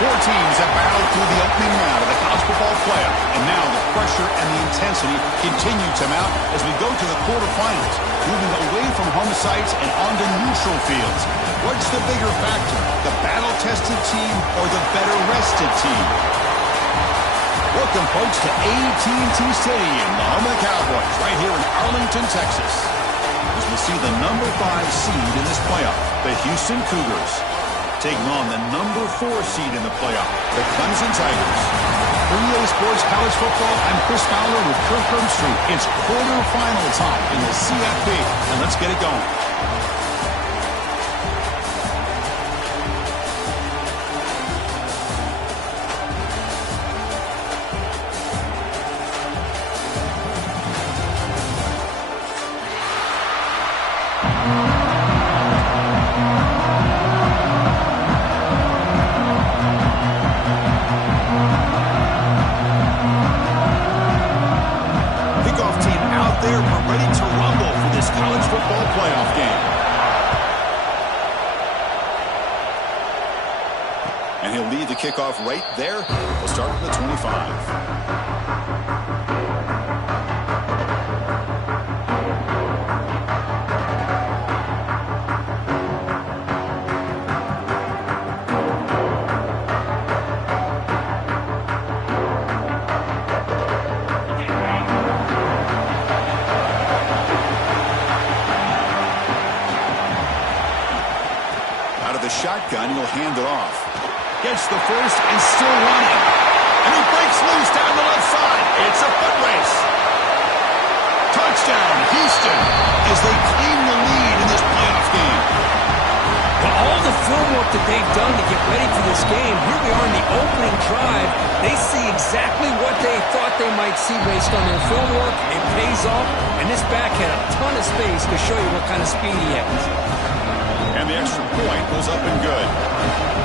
Four teams have battled through the opening round of the college football playoff, and now the pressure and the intensity continue to mount as we go to the quarterfinals, moving away from home sites and onto neutral fields. What's the bigger factor, the battle-tested team or the better-rested team? Welcome, folks, to AT&T Stadium, the home of the Cowboys, right here in Arlington, Texas. As we see the number 5 seed in this playoff, the Houston Cougars, taking on the number 4 seed in the playoff, the Clemson Tigers. For EA Sports College Football, I'm Chris Fowler with Kirk Herbstreit. It's quarterfinal time in the CFP, and let's get it going. Kickoff right there. We'll start with the 25. Out of the shotgun, he'll hand it off. Gets the first and still running. And he breaks loose down the left side. It's a foot race. Touchdown, Houston, as they claim the lead in this playoff game. Well, all the film work that they've done to get ready for this game, here we are in the opening drive. They see exactly what they thought they might see based on their film work. It pays off, and this back had a ton of space to show you what kind of speed he has. And the extra point goes up and good.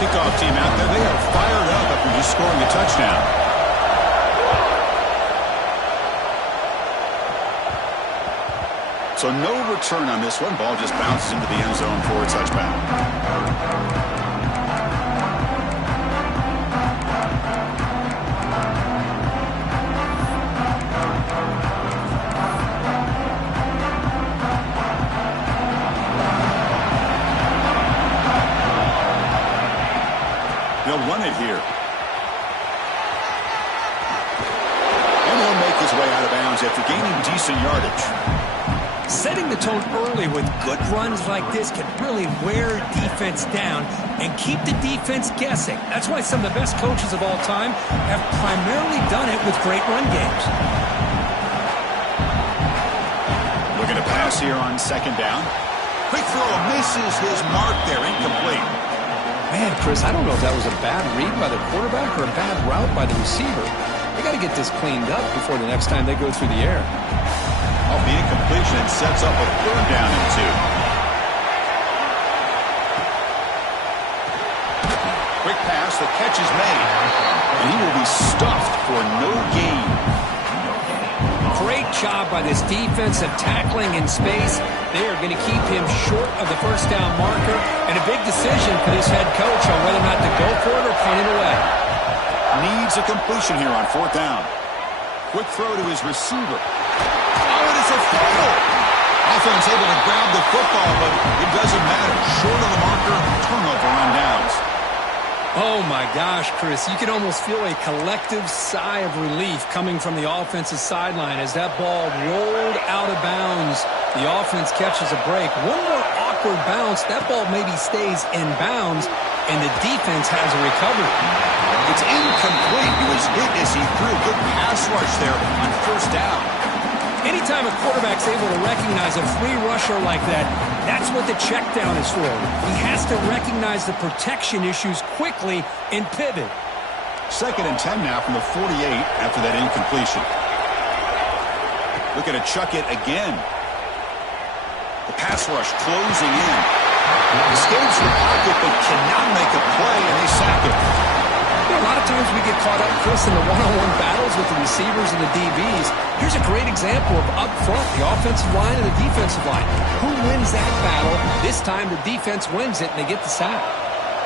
Kickoff team out there, they are fired up after just scoring a touchdown. So no return on this one. Ball just bounces into the end zone for a touchback. They'll run it here. And he'll make his way out of bounds after gaining decent yardage. Setting the tone early with good runs like this can really wear defense down and keep the defense guessing. That's why some of the best coaches of all time have primarily done it with great run games. Looking to pass here on second down. Quick throw, misses his mark there, incomplete. Man, Chris, I don't know if that was a bad read by the quarterback or a bad route by the receiver. They got to get this cleaned up before the next time they go through the air. The incompletion sets up a third down and 2. Quick pass, the catch is made. And he will be stuffed for no gain. Great job by this defensive tackling in space. They are going to keep him short of the first down marker, and a big decision for this head coach on whether or not to go for it or punt it away. Needs a completion here on fourth down. Quick throw to his receiver. Oh, it is a fumble. Offense able to grab the football, but it doesn't matter. Short of the marker, turnover on downs. Oh, my gosh, Chris. You can almost feel a collective sigh of relief coming from the offensive sideline as that ball rolled out of bounds. The offense catches a break. One more awkward bounce. That ball maybe stays in bounds, and the defense has a recovery. It's incomplete. He was hit as he threw a good pass rush there on first down. Anytime a quarterback's able to recognize a free rusher like that, that's what the check down is for. He has to recognize the protection issues quickly and pivot. Second and 10 now from the 48 after that incompletion. Looking to chuck it again. The pass rush closing in. Escapes the pocket but cannot make a play, and they sack it. You know, a lot of times we get caught up, Chris, in the one-on-one battles with the receivers and the DBs. Here's a great example of up front, the offensive line and the defensive line. Who wins that battle? This time the defense wins it, and they get the sack.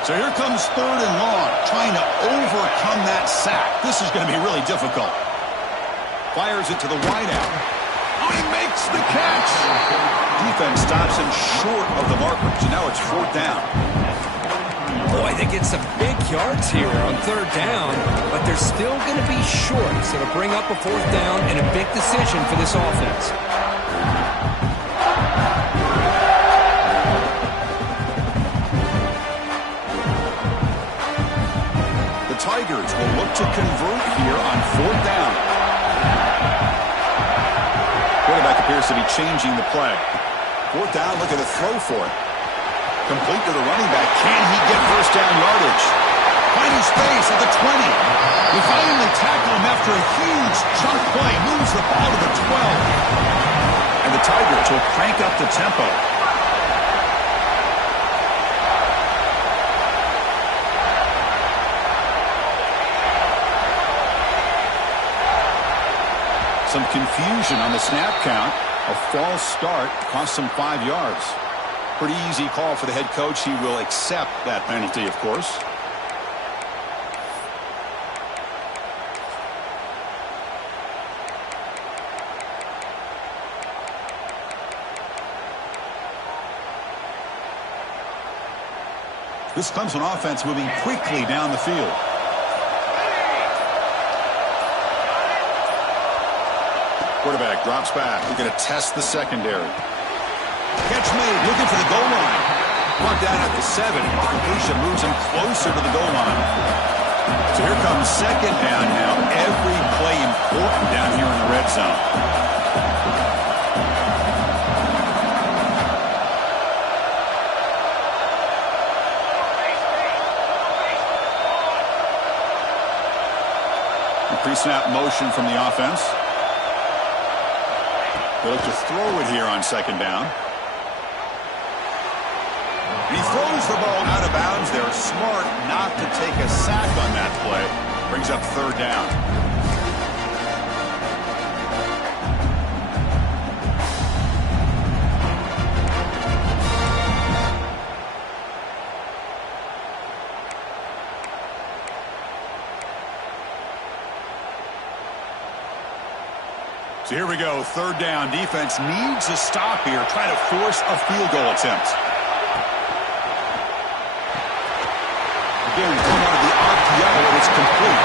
So here comes 3rd and long, trying to overcome that sack. This is going to be really difficult. Fires it to the wideout. Oh, he makes the catch. Defense stops him short of the marker. So now it's 4th down. Boy, they get some big yards here on 3rd down, but they're still going to be short. So to bring up a 4th down and a big decision for this offense. Tigers will look to convert here on 4th down. Quarterback appears to be changing the play. 4th down, look at the throw for it. Complete to the running back. Can he get first down yardage? Finding space at the 20. We finally tackle him after a huge chunk play. Moves the ball to the 12. And the Tigers will crank up the tempo. Some confusion on the snap count. A false start cost him 5 yards. Pretty easy call for the head coach. He will accept that penalty, of course. This Clemson offense moving quickly down the field. Quarterback drops back. We're going to test the secondary. Catch made. Looking for the goal line. Brought down at the 7. Completion moves him closer to the goal line. So here comes 2nd down now. Every play important down here in the red zone. Pre-snap motion from the offense. They look to throw it here on 2nd down. And he throws the ball out of bounds. They're smart not to take a sack on that play. Brings up 3rd down. So here we go, 3rd down. Defense needs a stop here, trying to force a field goal attempt. Again, coming out of the RPO, and it's complete.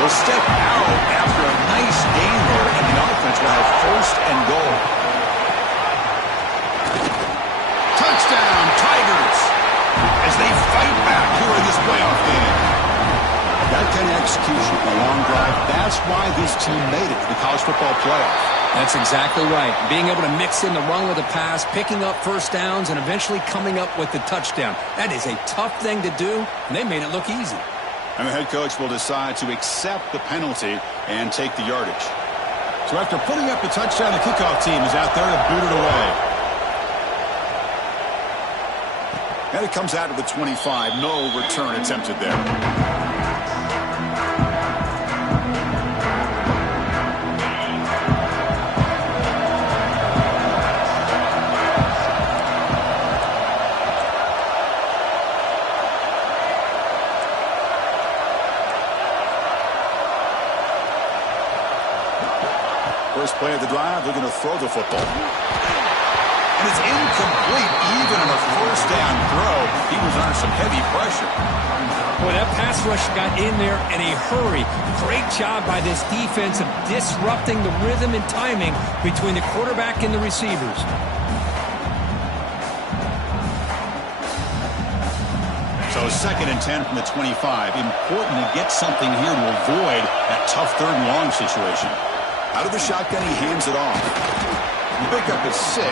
They'll step out after a nice gain there, and the offense will have 1st and goal. Touchdown, Tigers, as they fight back here in this playoff game. That kind of execution, a long drive, that's why this team made it to the college football playoff. That's exactly right. Being able to mix in the run with the pass, picking up 1st downs, and eventually coming up with the touchdown. That is a tough thing to do, and they made it look easy. And the head coach will decide to accept the penalty and take the yardage. So after putting up the touchdown, the kickoff team is out there to boot it away. And it comes out of the 25. No return attempted there. First play of the drive, looking to throw the football. And it's incomplete, even on a 1st down throw. He was under some heavy pressure. Boy, that pass rush got in there in a hurry. Great job by this defense of disrupting the rhythm and timing between the quarterback and the receivers. So 2nd and 10 from the 25. Important to get something here to avoid that tough 3rd and long situation. Out of the shotgun, he hands it off. The pickup is 6,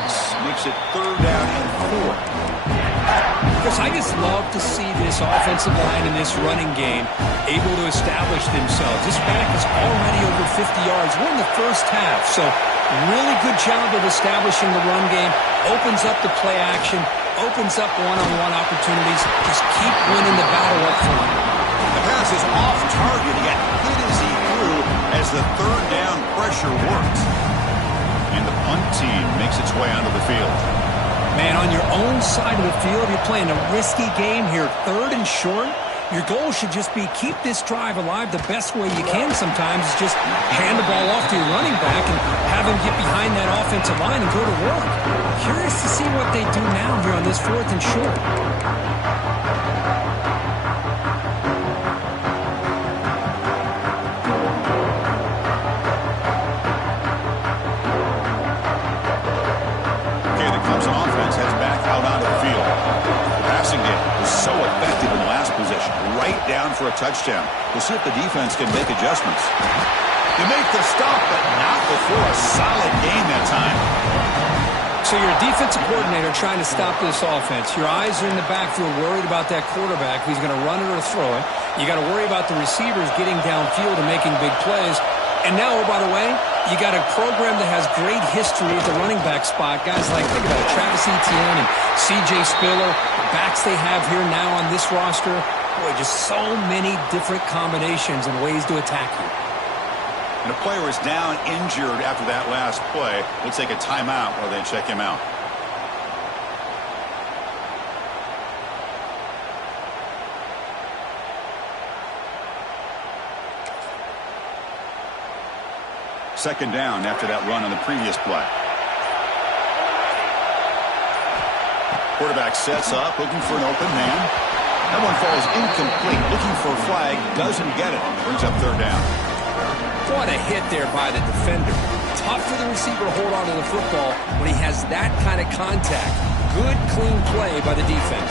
makes it 3rd down and 4. Chris, I just love to see this offensive line in this running game able to establish themselves. This back is already over 50 yards. We're in the 1st half, so really good job of establishing the run game. Opens up the play action, opens up one-on-one opportunities. Just keep winning the battle up front. The pass is off target, yet hit as he threw as the 3rd down pressure works. And the punt team makes its way onto the field. Man, on your own side of the field, you're playing a risky game here, 3rd and short. Your goal should just be keep this drive alive the best way you can sometimes is just hand the ball off to your running back and have him get behind that offensive line and go to work. Curious to see what they do now here on this 4th and short. Okay, the Clemson offense heads back out onto the field. The passing game was so effective in the last position, right down for a touchdown. We'll see if the defense can make adjustments. They make the stop, but not before a solid gain that time. So you're a defensive coordinator trying to stop this offense. Your eyes are in the backfield worried about that quarterback who's going to run it or throw it. You got to worry about the receivers getting downfield and making big plays. And now, oh, by the way, you got a program that has great history at the running back spot. Guys like, think about it, Travis Etienne and C.J. Spiller, the backs they have here now on this roster. Boy, just so many different combinations and ways to attack you. And a player is down injured after that last play. We'll take a timeout while they check him out. Second down after that run on the previous play. Quarterback sets up, looking for an open man. That one falls incomplete. Looking for a flag, doesn't get it. Brings up 3rd down. What a hit there by the defender. Tough for the receiver to hold on to the football when he has that kind of contact. Good, clean play by the defense.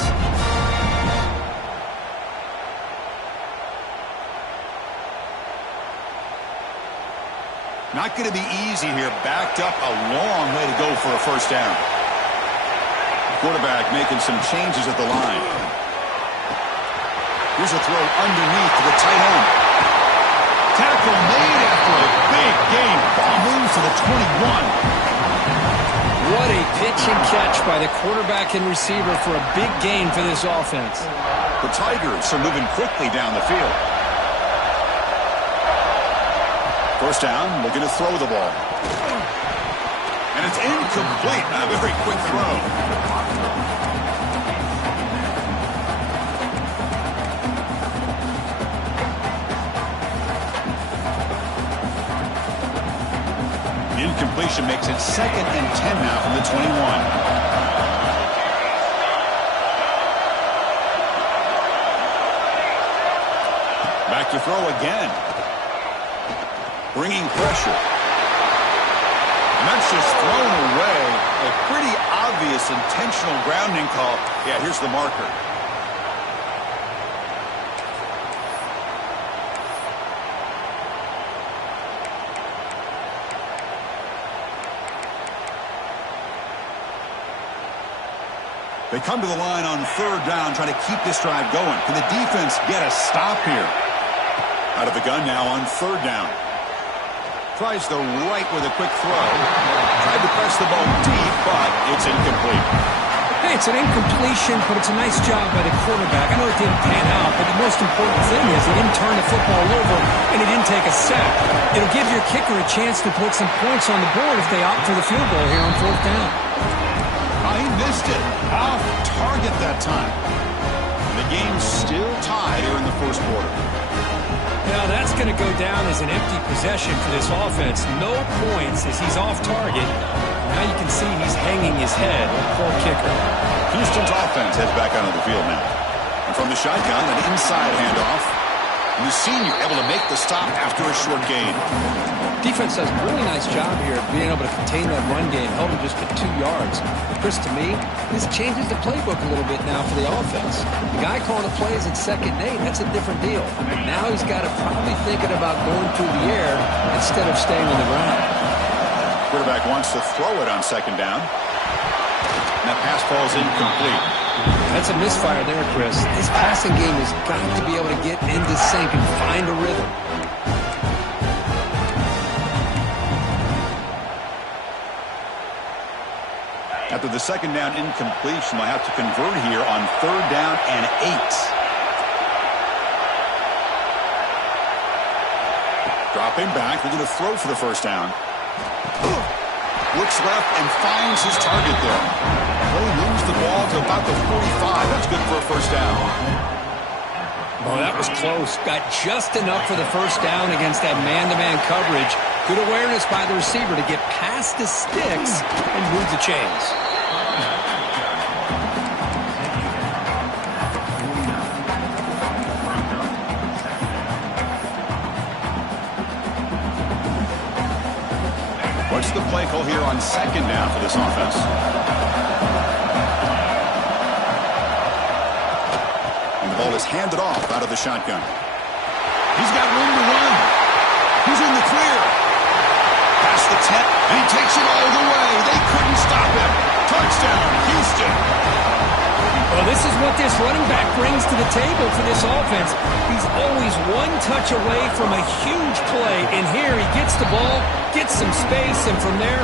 Not going to be easy here. Backed up a long way to go for a 1st down. Quarterback making some changes at the line. Here's a throw underneath to the tight end. Tackle made after a big gain. Ball moves to the 21. What a pitch and catch by the quarterback and receiver for a big gain for this offense. The Tigers are moving quickly down the field. 1st down, looking to throw the ball. And it's incomplete. A very quick throw. The incompletion makes it 2nd and 10 now from the 21. Back to throw again. Bringing pressure. And that's just thrown away. A pretty obvious intentional grounding call. Yeah, here's the marker. They come to the line on 3rd down, trying to keep this drive going. Can the defense get a stop here? Out of the gun now on 3rd down. Tries the right with a quick throw. Tried to press the ball deep, but it's incomplete. Hey, it's an incompletion, but it's a nice job by the quarterback. I know it didn't pan out, but the most important thing is he didn't turn the football over and he didn't take a sack. It'll give your kicker a chance to put some points on the board if they opt for the field goal here on 4th down. He missed it. Off target that time. The game's still tied here in the 1st quarter. Now that's going to go down as an empty possession for this offense. No points as he's off target. Now you can see he's hanging his head. Poor kicker. Houston's offense heads back onto the field now. And from the shotgun, an inside handoff. And the senior able to make the stop after a short gain. Defense does a really nice job here of being able to contain that run game, held him just to 2 yards. Chris, to me, this changes the playbook a little bit now for the offense. The guy calling the plays at 2nd and 8, that's a different deal. Now he's got to probably thinking about going through the air instead of staying on the ground. Quarterback wants to throw it on 2nd down. And that pass falls incomplete. That's a misfire there, Chris. This passing game has got to be able to get into sync and find a rhythm. After the 2nd down incompletion, they'll have to convert here on 3rd down and 8. Dropping back, they're going to throw for the 1st down. Looks left and finds his target there. Well, he moves the ball to about the 45. That's good for a first down. Oh, that was close. Got just enough for the first down against that man-to-man coverage. Good awareness by the receiver to get past the sticks and move the chains. What's the play call here on second down for this offense? And the ball is handed off out of the shotgun. He's got room to run. He's in the clear. Past the 10, and he takes it all the way. They couldn't stop him. Touchdown, Houston. Well, this is what this running back brings to the table for this offense. He's always one touch away from a huge play. And here he gets the ball, gets some space, and from there,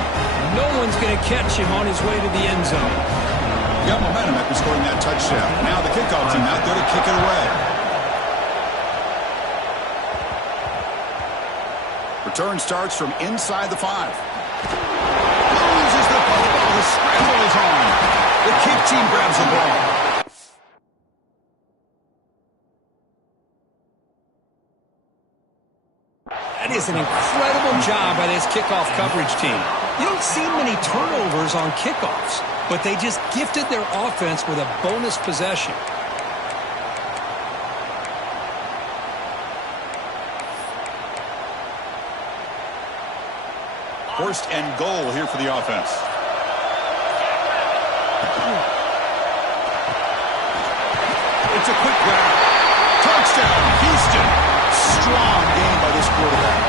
no one's going to catch him on his way to the end zone. Got momentum after scoring that touchdown. Now the kickoff team out there to kick it away. Return starts from inside the 5. Loses the football. The scramble is on. The kick team grabs the ball. That is an incredible job by this kickoff coverage team. You don't see many turnovers on kickoffs, but they just gifted their offense with a bonus possession. First and goal here for the offense. It's a quick grab. Touchdown, Houston. Strong game by this quarterback.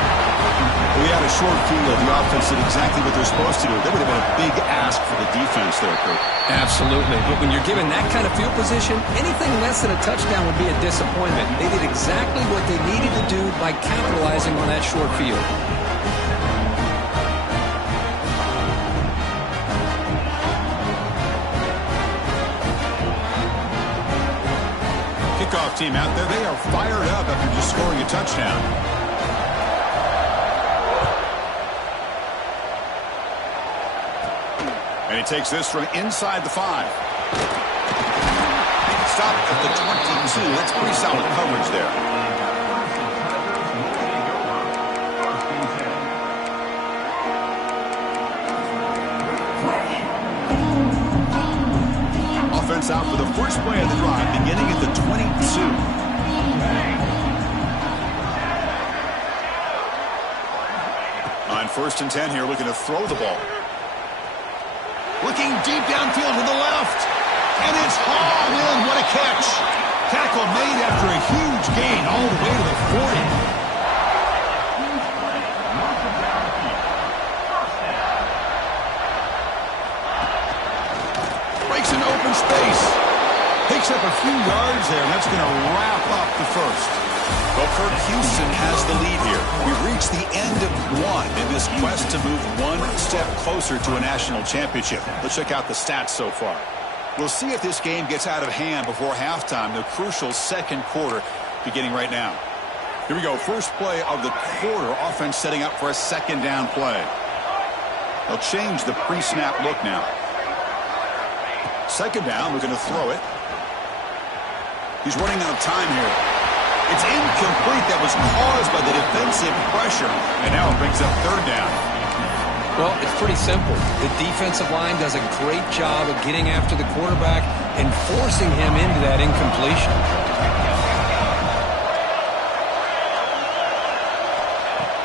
We had a short field. The offense did exactly what they're supposed to do. That would have been a big ask for the defense there, Kurt. Absolutely. But when you're given that kind of field position, anything less than a touchdown would be a disappointment. They did exactly what they needed to do by capitalizing on that short field. Kickoff team out there, they are fired up after just scoring a touchdown. And he takes this from inside the 5. Stop at the 22. That's pretty solid coverage there. Offense out for the first play of the drive, beginning at the 22. On 1st and 10 here, looking to throw the ball. Looking deep downfield to the left. And it's hauled in. What a catch. Tackle made after a huge gain all the way to the 40. Breaks an open space. Picks up a few yards there, and that's going to wrap up the first. Well, Kirk, Houston has the lead here. We've reached the end of one in this quest to move one step closer to a national championship. Let's check out the stats so far. We'll see if this game gets out of hand before halftime, the crucial second quarter beginning right now. Here we go, first play of the quarter, offense setting up for a second down play. They'll change the pre-snap look now. Second down, we're going to throw it. He's running out of time here. It's incomplete. That was caused by the defensive pressure. And now it brings up third down. Well, it's pretty simple. The defensive line does a great job of getting after the quarterback and forcing him into that incompletion.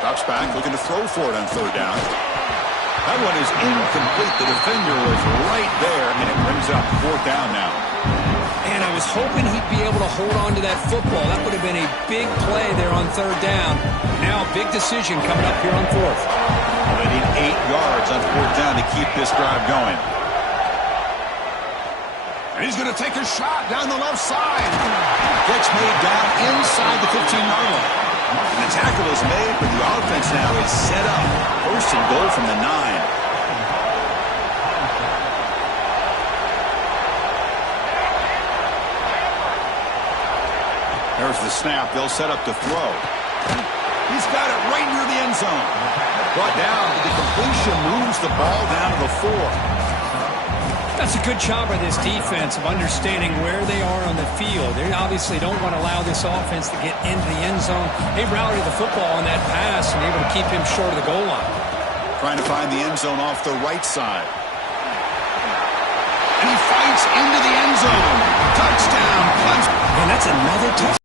Drops back, looking to throw for it on third down. That one is incomplete. The defender was right there, and it brings up fourth down now. And I was hoping he'd be able to hold on to that football. That would have been a big play there on third down. Now a big decision coming up here on fourth. Well, they need 8 yards on fourth down to keep this drive going. And he's going to take a shot down the left side. Gets made down inside the 15-yard line. And the tackle is made, but the offense now is set up. First and goal from the 9. There's the snap. They'll set up to throw. He's got it right near the end zone. Brought down, the completion moves the ball down to the 4. That's a good job by this defense of understanding where they are on the field. They obviously don't want to allow this offense to get into the end zone. They routed the football on that pass and able to keep him short of the goal line. Trying to find the end zone off the right side. And he fights into the end zone. Touchdown, Clemson. And that's another touchdown.